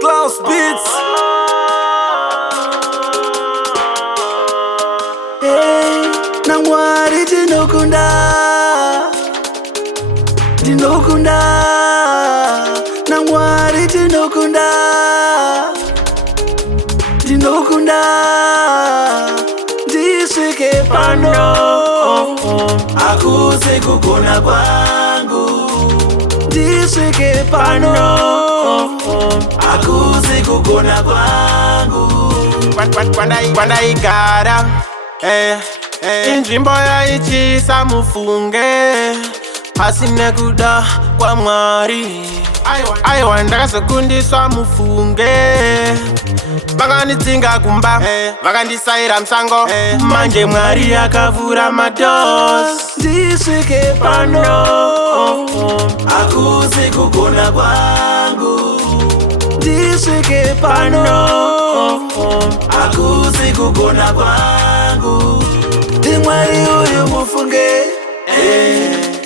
Klaus Beats. Hey, namwari tinokunda namwari tinokunda ndisvike pano akusi kugona kwangu ndisvike pano akusi kugona kwangu kwandaigara inzvimbo yaichisa mufunge asi nekuda kwaMwari aiwa ndakazokundiswa mufunge vakandidzinga kumba vakandisayira musango manje Mwari akavhura madoors ndisvike pano akusi kugona kwangu ndisvike pano akusi kugona kwangu ndiMwari uyu mufunge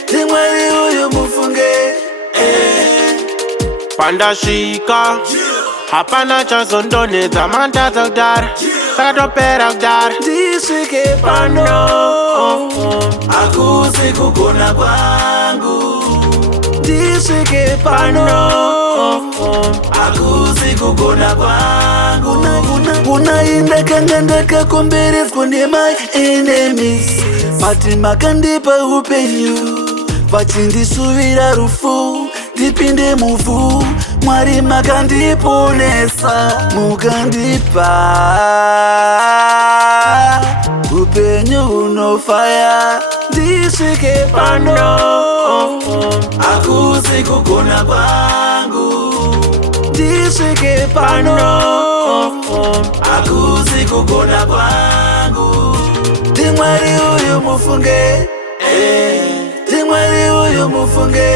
ndiMwari uyu mufunge pandasvika hapana chazondonedza mandaza kudara sakatopera kudara ndisvike pano akusi kugona kwangu ndisvike pano akusi kugona kwangu unaindakanga ndakakomberedzwa nemai enemies but makandipa upenyu vachindisuvira rufu ndipinde muvhu Mwari makandiponesa mukandipa upenyu unofaya ndisvike pano akusi kugona kwangu ndisvike pano akusi kugona kwangu ndiMwari uyu mufunge ndiMwari uyu mufunge